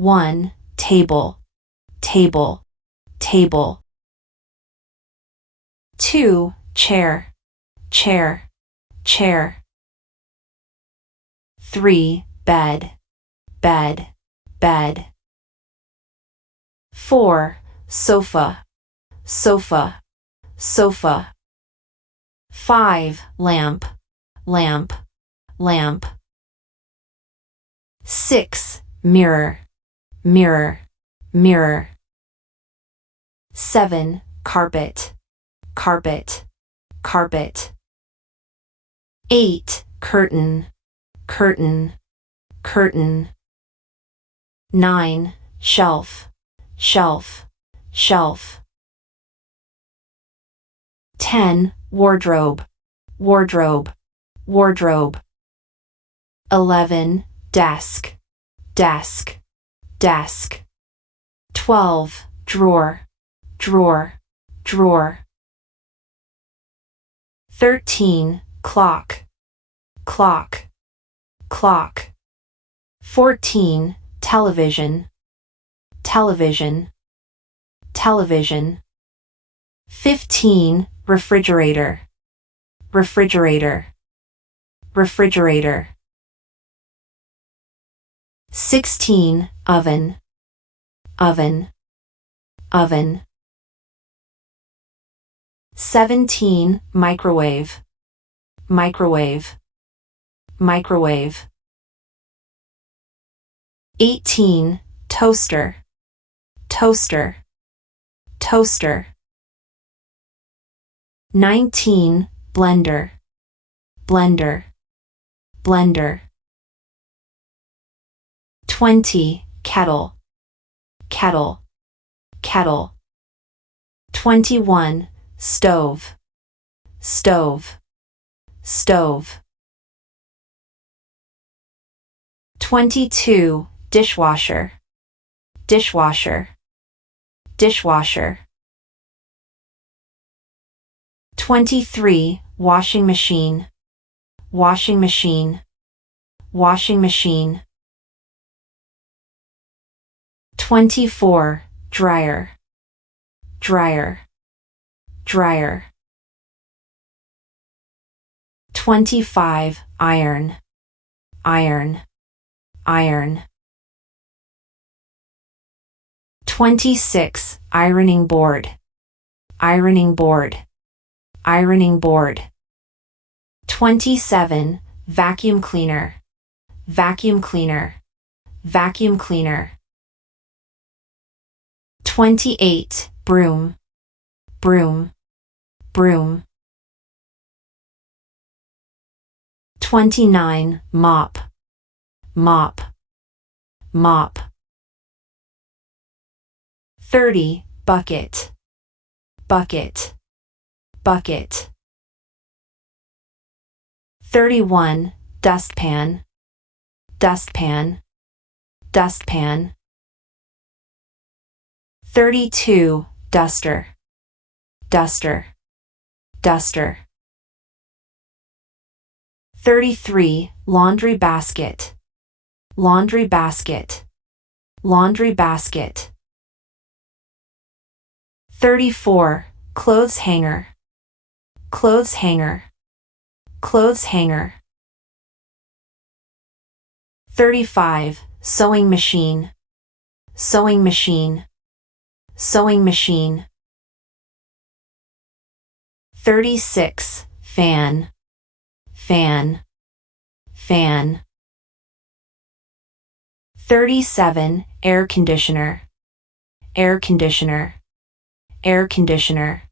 1. Table, table, table. 2. Chair, chair, chair. 3. Bed, bed, bed. 4. Sofa, sofa, sofa. 5. Lamp, lamp, lamp. 6. Mirror, mirror, mirror. 7. Carpet, carpet, carpet. 8. Curtain, curtain, curtain. 9. Shelf, shelf, shelf. 10. Wardrobe, wardrobe, wardrobe. 11. Desk, desk, desk. 12. Drawer, drawer, drawer. 13. Clock, clock, clock. 14. Television, television, television. 15. Refrigerator, refrigerator, refrigerator. 16. Oven, oven, oven. 17. Microwave, microwave, microwave. 18. Toaster, toaster, toaster. 19. Blender, blender, blender. 20. Kettle, kettle, kettle. 21. Stove, stove, stove. 22. Dishwasher, dishwasher, dishwasher. 23. Washing machine, washing machine, washing machine. 24. Dryer, dryer, dryer. 25. Iron, iron, iron. 26. Ironing board, ironing board, ironing board. 27. Vacuum cleaner, vacuum cleaner, vacuum cleaner. 28. Broom, broom, broom. 29. Mop, mop, mop. 30. Bucket, bucket, bucket. 31. Dustpan, dustpan, dustpan. 32. Duster, duster, duster. 33. Laundry basket, laundry basket, laundry basket. 34. Clothes hanger, clothes hanger, clothes hanger. 35. Sewing machine, sewing machine, sewing machine. 36. Fan, fan, fan. 37. Air conditioner, air conditioner, air conditioner.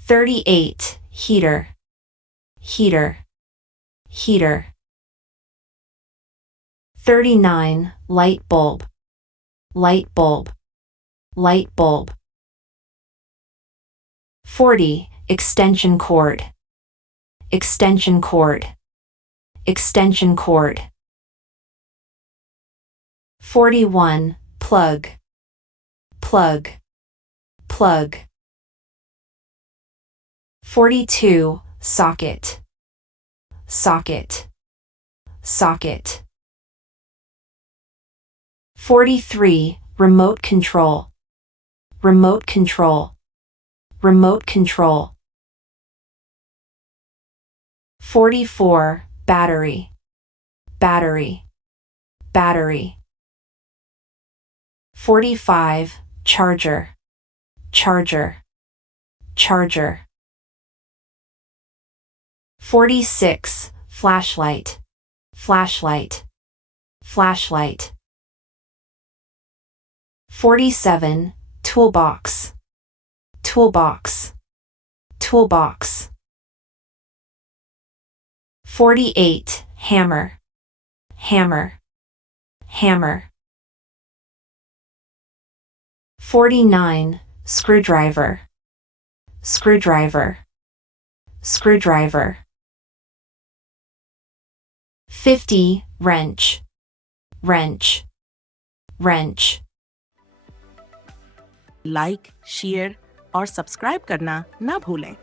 38. Heater, heater, heater. 39. Light bulb, light bulb, light bulb. 40. Extension cord, extension cord, extension cord. 41. Plug, plug, plug. 42. Socket, socket, socket. 43. Remote control. Remote control. Remote control. 44. Battery. Battery. Battery. 45. Charger. Charger. Charger. 46. Flashlight. Flashlight. Flashlight. 47. Toolbox. Toolbox. Toolbox. 48. Hammer. Hammer. Hammer. 49. Screwdriver. Screwdriver. Screwdriver. 50. Wrench. Wrench. Wrench. Like, share और subscribe करना ना भूलें।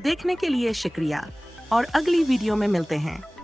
देखने के लिए शुक्रिया और अगली वीडियो में मिलते हैं।